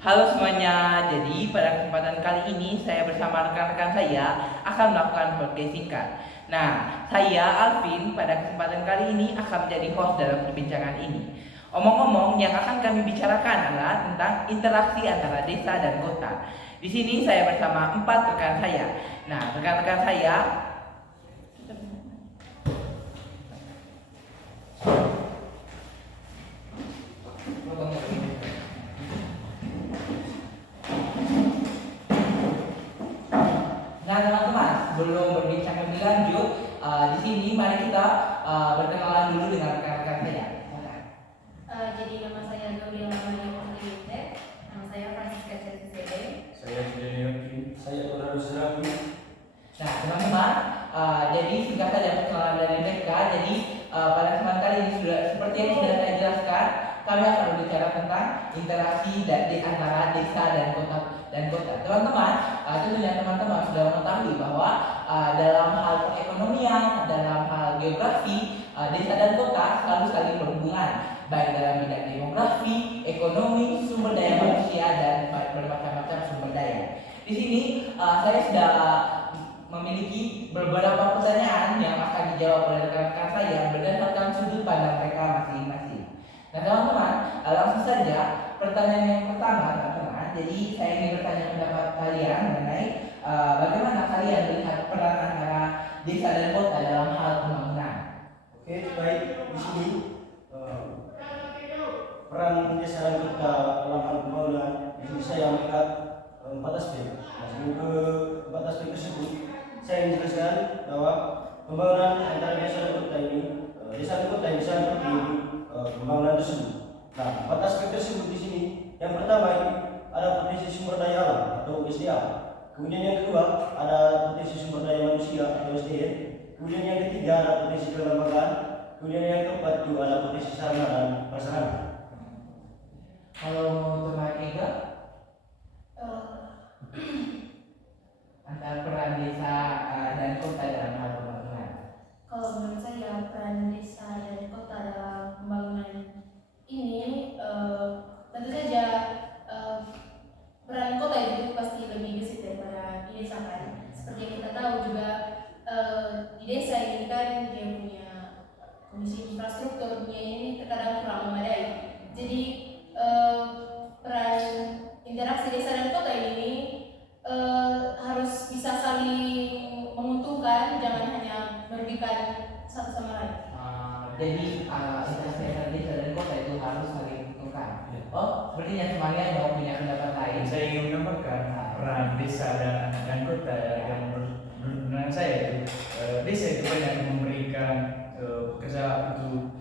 Halo semuanya, jadi pada kesempatan kali ini saya bersama rekan-rekan saya akan melakukan podcast singkat. Nah, saya Alvin pada kesempatan kali ini akan menjadi host dalam perbincangan ini. Omong-omong, yang akan kami bicarakan adalah tentang interaksi antara desa dan kota. Di sini saya bersama 4 rekan saya. Nah, rekan-rekan saya Nah teman-teman, sebelum berbincang lebih lanjut, di sini mari kita berkenalan dulu dengan rekan-rekan saya. Jadi nama saya Gabriela Maria Putri, nama saya Francisca Cesare. Saya Julian Yogi. Saya Ronaldo Serabi. Nah teman-teman, jadi singkat saja perkenalan dari mereka. Jadi pada kesempatan kali ini sudah seperti yang sudah saya jelaskan, kami akan berbicara tentang interaksi di antara desa dan kota. Teman-teman, tentunya teman-teman sudah mengetahui bahwa dalam hal perekonomian, dalam hal geografi, desa dan kota selalu saling berhubungan, baik dalam bidang demografi, ekonomi, sumber daya manusia, dan bermacam-macam sumber daya. Di sini saya sudah memiliki beberapa pertanyaan yang akan dijawab oleh rekan-rekan saya berdasarkan sudut pandang mereka masing-masing. Nah teman-teman, langsung saja pertanyaan yang pertama teman-teman. Jadi saya ingin bertanya pendapat kalian mengenai bagaimana kalian melihat peran antara desa dan kota dalam hal pembangunan. Oke, baik. Di sini peran desa dan kota dalam hal pembangunan. Di sini saya melihat 4 aspek. Sebelum ke 4 aspek tersebut, saya ingin jelaskan bahwa pembangunan antara desa dan kota ini, desa dan kota bisa seperti pembangunan tersebut. Nah, 4 aspek tersebut di sini. Yang pertama ini ada potensi sumber daya alam atau SDA. Kemudian yang kedua ada potensi sumber daya manusia atau SDM. Kemudian yang ketiga ada potensi kelembagaan. Kemudian yang keempat juga ada potensi sarana dan prasarana. Kalau menurut teman Ega, antara peran desa dan kota dalam hal pembangunan. Kalau menurut saya peran desa dan kota dalam pembangunan ini tentu saja peran kota itu pasti lebih gesit daripada di desa kan. Seperti yang kita tahu juga di desa ini kan dia punya kondisi infrastrukturnya ini terkadang kurang memadai. Jadi peran interaksi desa dan kota ini harus bisa saling menguntungkan, jangan hanya merugikan satu sama lain. Jadi interaksi antara desa dan kota itu harus saling menguntungkan. Oh, sepertinya semuanya mau punya pendapat lain. Saya ingin menambahkan peran desa dan kota yang menurut saya itu desa itu banyak memberikan pekerjaan untuk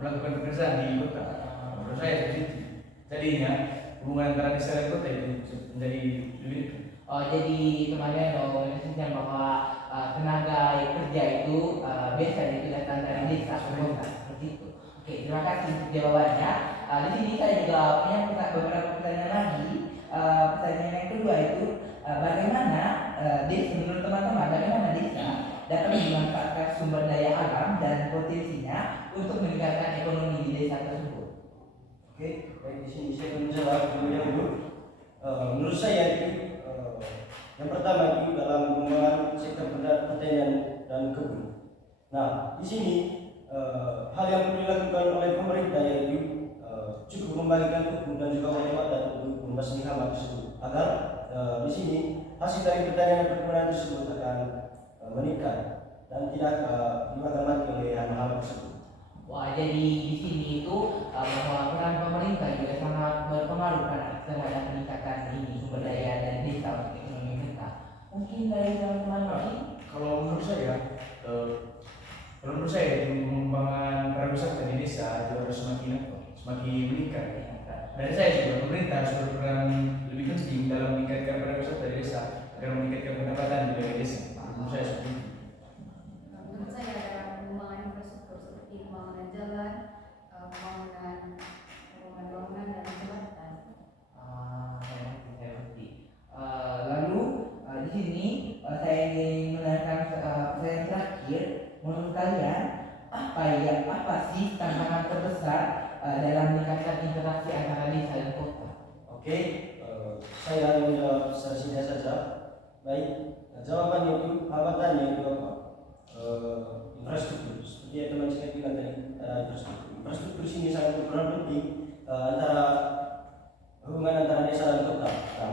melakukan pekerjaan di kota. Menurut saya seperti itu. Jadinya hubungan antara desa dan kota itu menjadi lebih. Jadi temannya mau menjelaskan bahwa tenaga kerja itu biasanya itu datang dari desa ke kota seperti itu. Oke, terima kasih untuk jawabannya. Di sini saya juga punya beberapa pertanyaan lagi. Pertanyaan yang kedua itu bagaimana desa menurut teman-teman bagaimana desa dapat memanfaatkan sumber daya alam dan potensinya untuk meningkatkan ekonomi di desa tersebut. Oke, baik, di sini saya akan menjawab terlebih dahulu. Menurut saya itu yang pertama itu dalam pengembangan sektor pertanian dan kebun. Nah, di sini hal yang perlu dilakukan oleh pemerintah yaitu cukup membagikan pupuk dan juga oleh wadah untuk membasmi hama tersebut agar di sini hasil dari pertanian dan perkebunan tersebut akan meningkat dan tidak dimakan mati oleh hama-hama tersebut. Wah, jadi di sini itu bahwa peran pemerintah juga sangat berpengaruh terhadap peningkatan ini sumber daya dan desa untuk ekonomi kita. Mungkin dari teman-teman lain? Kalau menurut saya pengembangan pariwisata di desa itu harus semakin meningkat. Dari saya juga pemerintah harus berperan lebih penting dalam meningkatkan pariwisata di desa agar meningkatkan pendapatan di wilayah desa. Menurut saya seperti itu. Menurut saya ada pengembangan infrastruktur seperti pembangunan jalan, pembangunan sih tantangan terbesar dalam meningkatkan interaksi antara desa dan kota? Oke, saya menjawab secara singkat saja. Baik, jawabannya itu hambatannya itu apa? Infrastruktur. Seperti yang teman saya bilang tadi, infrastruktur. Infrastruktur sini sangat berperan penting antara hubungan antara desa dan kota. Nah,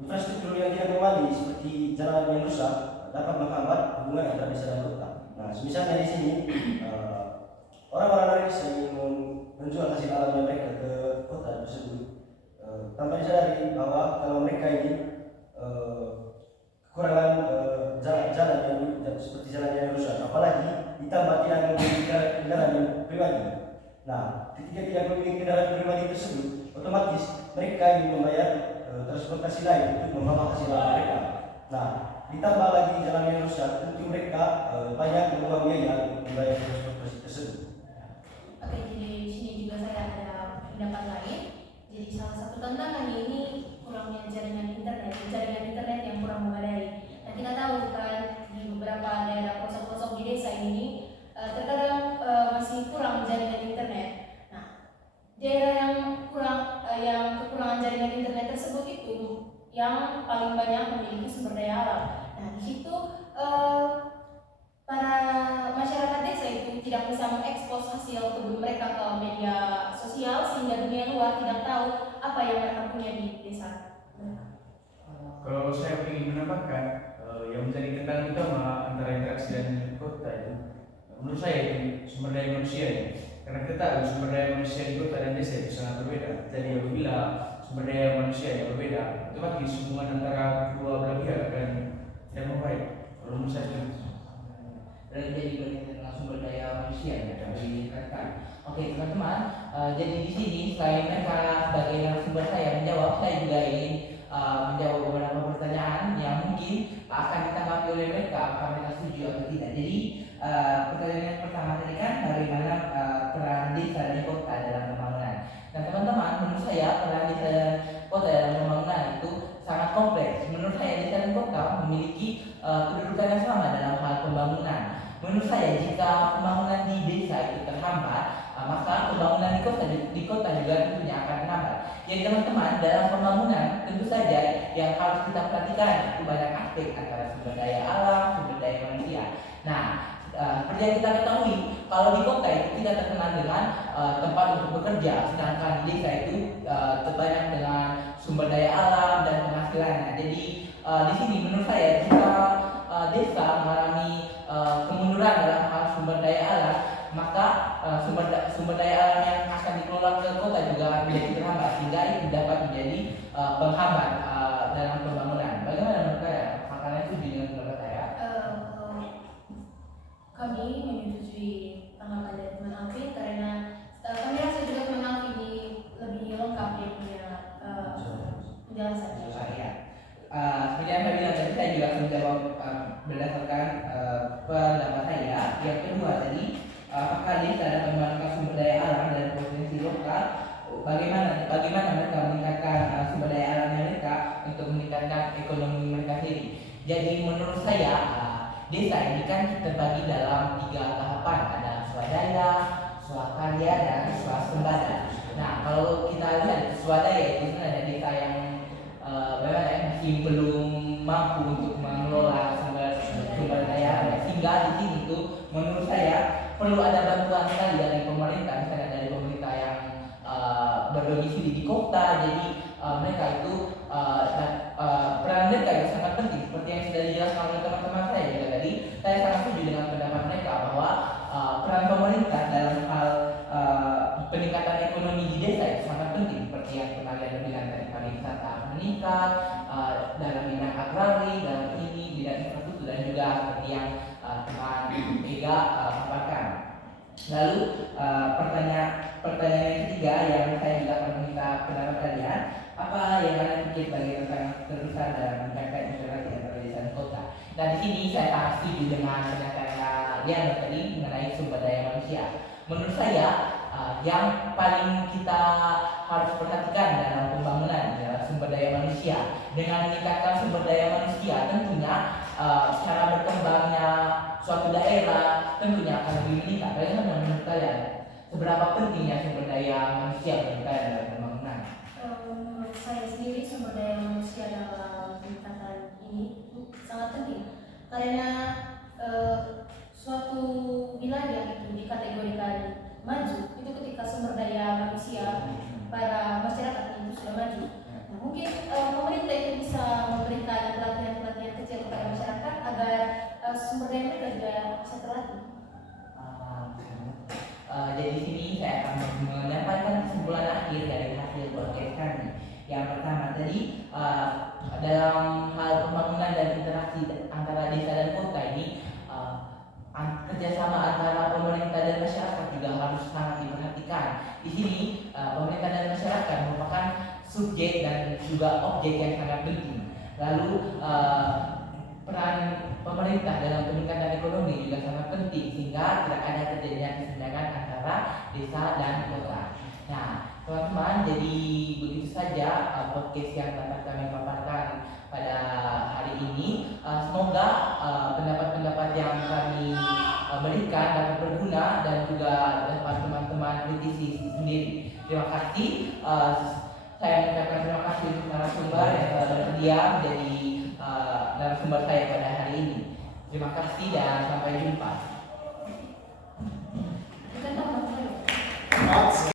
infrastruktur yang tidak memadai seperti jalan yang rusak dapat menghambat hubungan antara desa dan kota. Nah, misalnya di sini orang-orang dari desa ingin menjual hasil alamnya mereka ke kota tersebut, tanpa disadari bahwa kalau mereka ini kekurangan jalan yang seperti jalan yang rusak, apalagi ditambah tidak memiliki kendaraan yang pribadi. Nah, ketika tidak memiliki kendaraan pribadi tersebut, otomatis mereka ingin membayar transportasi lain untuk membawa hasil alam mereka. Nah, ditambah lagi jalan yang rusak, tentu mereka banyak membuang biaya untuk membayar transportasi tersebut. Oke, jadi di sini juga saya ada pendapat lain. Jadi salah satu tantangan ini kurangnya jaringan internet yang kurang memadai. Nah, kita tahu kan di beberapa daerah pelosok-pelosok di desa ini terkadang masih kurang jaringan internet. Nah, daerah yang kekurangan jaringan internet tersebut itu yang paling banyak memiliki sumber daya alam. Nah, di situ para masyarakat desa itu tidak bisa mengekspos hasil kebun mereka ke media sosial sehingga dunia luar tidak tahu apa yang mereka punya di desa. Kalau saya ingin menambahkan yang menjadi kendala utama antara interaksi dan kota itu, menurut saya itu sumber daya manusia ya. Karena kita tahu sumber daya manusia di kota dan desa itu sangat berbeda. Jadi apabila sumber daya manusia yang berbeda, otomatis hubungan antara kedua belah pihak akan tidak membaik. Kalau menurut saya itu. Berarti jadi bagian tentang sumber daya manusia yang dapat ditingkatkan. Oke teman-teman, jadi di sini selain mereka sebagai narasumber saya menjawab, saya juga ingin menjawab beberapa pertanyaan yang mungkin akan ditanggapi oleh mereka apakah mereka setuju atau tidak. Jadi pertanyaan yang pertama tadi kan bagaimana peran desa dan kota dalam pembangunan. Nah teman-teman, menurut saya peran desa dan kota dalam pembangunan itu sangat kompleks. Menurut saya desa dan kota memiliki kedudukan yang sama dalam hal pembangunan. Menurut saya jika pembangunan di desa itu terhambat, maka pembangunan di kota juga tentunya akan terhambat. Jadi teman-teman, dalam pembangunan tentu saja yang harus kita perhatikan itu banyak aspek antara sumber daya alam, sumber daya manusia. Nah, seperti yang kita ketahui, kalau di kota itu kita terkenal dengan tempat untuk bekerja, sedangkan di desa itu terbanyak dengan sumber daya alam dan penghasilannya. Jadi di sini menurut saya jika desa mengalami kemunduran dalam hal sumber daya alam, maka sumber daya alam yang akan dikelola ke kota juga akan menjadi terhambat sehingga itu dapat menjadi penghambat dalam pembangunan. Bagaimana menurut saya? Apakah kalian setuju dengan pendapat saya? Kami menyetujui tanggapan dari teman Alvin karena kami rasa juga teman Alvin ini lebih lengkap dia punya penjelasan. Seperti yang saya bilang tadi, saya juga akan menjawab berdasarkan pendapat saya. Yang kedua tadi, apakah desa dapat mengembangkan sumber daya alam dan potensi lokal? Bagaimana mereka meningkatkan sumber daya alamnya mereka untuk meningkatkan ekonomi mereka sendiri? Jadi menurut saya desa ini kan terbagi dalam 3 tahapan, ada swadaya, swakarya dan swasembada. Nah kalau kita lihat swadaya itu ada desa yang masih belum mampu untuk mengelola sumber daya, sehingga di sini tuh menurut saya perlu ada bantuan sekali dari pemerintah, misalnya dari pemerintah yang berdomisili di kota. Jadi mereka itu peran mereka itu sangat penting seperti yang sudah dijelaskan oleh teman-teman saya juga tadi. Saya sangat setuju dengan pendapat mereka bahwa peran pemerintah dalam hal peningkatan ekonomi di desa itu sangat penting, seperti yang kalian bilang tadi, pariwisata meningkat dalam bidang agrari, dalam bidang infrastruktur, dan juga seperti yang teman Ega paparkan. Lalu pertanyaan yang ketiga yang saya juga akan meminta pendapat kalian, apa yang kalian pikir bagi tantangan terbesar dalam meningkatkan integrasi antara desa dan kota? Dan di sini saya sangat setuju dengan pernyataan Lian tadi mengenai sumber daya manusia. Menurut saya yang paling kita harus perhatikan dalam pembangunan adalah sumber daya manusia. Dengan meningkatkan sumber daya manusia, tentunya cara berkembangnya suatu daerah tentunya akan lebih meningkat. Bagaimana menurut kalian? Seberapa pentingnya sumber daya manusia menurut kalian dalam pembangunan? Menurut saya sendiri sumber daya manusia dalam peningkatan ini sangat penting karena suatu wilayah itu dikategorikan maju itu ketika sumber daya manusia para masyarakat itu sudah maju. Nah, mungkin pemerintah itu bisa memberikan pelatihan-pelatihan kecil kepada masyarakat agar sumber daya mereka juga bisa terlatih. Jadi di sini saya akan menyampaikan kesimpulan akhir dari hasil podcast kami. Yang pertama tadi dalam hal pembangunan dan interaksi antara desa dan kota ini kerjasama antara pemerintah dan masyarakat juga harus sangat diperhatikan. Di sini pemerintah dan masyarakat merupakan subjek dan juga objek yang sangat penting. Lalu peran pemerintah dalam peningkatan ekonomi juga sangat penting sehingga tidak ada terjadinya kesenjangan antara desa dan kota. Nah, teman-teman, jadi begitu saja podcast yang dapat kami paparkan pada hari ini. Semoga pendapat-pendapat yang kami berikan dapat berguna dan juga dapat teman-teman kritisi sendiri. Terima kasih. Saya mengucapkan terima kasih untuk narasumber yang telah bersedia menjadi narasumber saya pada hari ini. Terima kasih dan sampai jumpa.